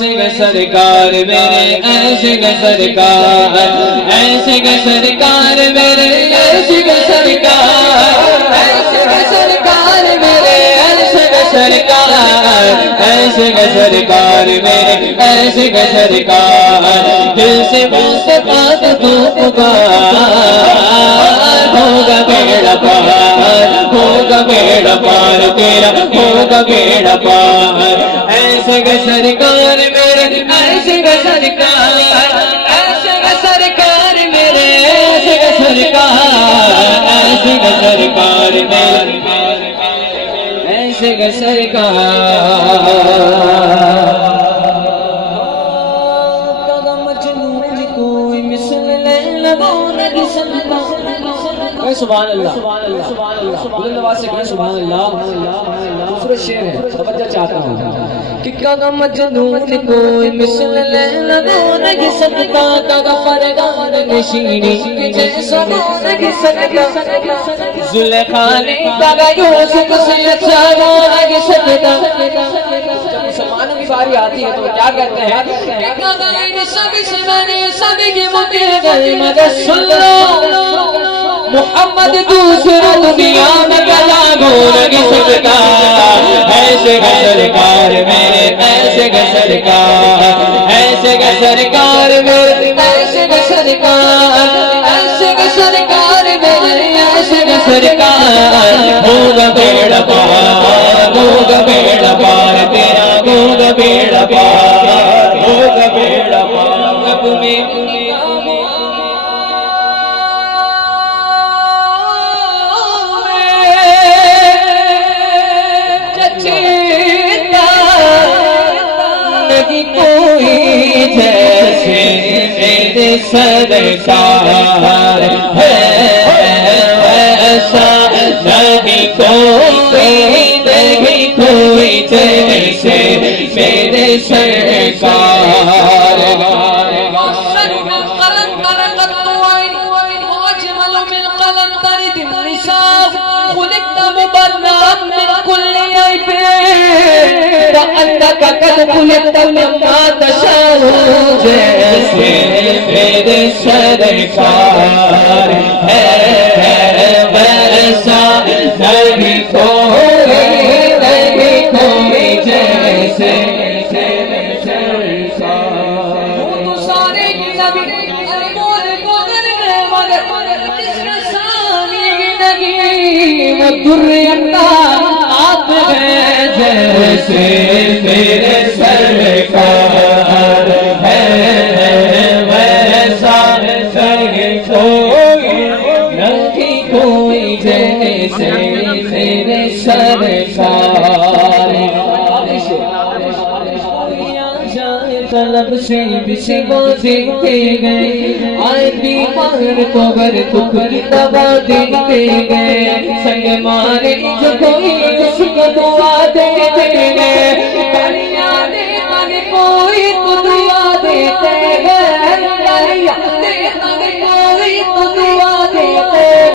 ایسے کا سرکار میرے ایسے کا سرکار ایسے کا سرکار میرے ایسے کا سرکار ایسے کا سرکار میرے ایسے کا سرکار ایسے کا سرکار میرے ایسے کا سرکار دل سے مصطفیٰ تو پکار ہوگا بیڑا پار ہوگا بیڑا پار تیرا ہوگا بیڑا پار ایسے کا سرکار میرے ایسے کا سرکار ایسے کا سرکار میرے ایسے کا سرکار ایسے کا سرکار میرے ایسے کا سرکار سبحان اللہ بلند آواز سے کہیں سبحان اللہ دوسرا شعر ہے توجہ چاہتا ہوں کہ کاغا مجنون کوئی مثل لیلا نہیں سکتا کاغا فرگان نشینی کے جیسا نہیں سکتا زلیخا نے کاغا یوسف سے اچھا نہیں سکتا مسلمانوں کی باری آتی ہے تو کیا کہتے ہیں کہ کاغا سبھی سے میں نے سبھی کی مکے گئی مدد سن لو محمد دوسرا دنیا میں کلا گھول نہیں سکتا ایسے کا سرکار میرے ایسے کا سرکار ایسے کا سرکار میرے ایسے کا سرکار ایسے کا سرکار میرے ایسے کا سرکار ہوگا بیڑا پار ہوگا بیڑا پار تیرا ہوگا بیڑا پار ہوگا بیڑا پار اب میں سرکار ہے ایسا نہیں کوئی جیسے میرے سرکار وأنك قد خلقت مما تشاء جیسے میرے سرکار ہے ویسا نہیں کوئی جیسے میرے سرکار تو سارے نبی انمول قدر مگر جس کا ثانی نہیں مدریتا آپ ہے جیسے میرے سرکار ہے ویسا نہیں کوئی جیسے میرے سرکار طلب سے بسگو دیتے گئے آئے بیمار کو گر تکری دبا دیتے گئے سنگ مارے جو کوئی اس کو دعا دیتے گئے کریاں دے مارے کوئی تو دعا دیتے گئے کریاں دے مارے کوئی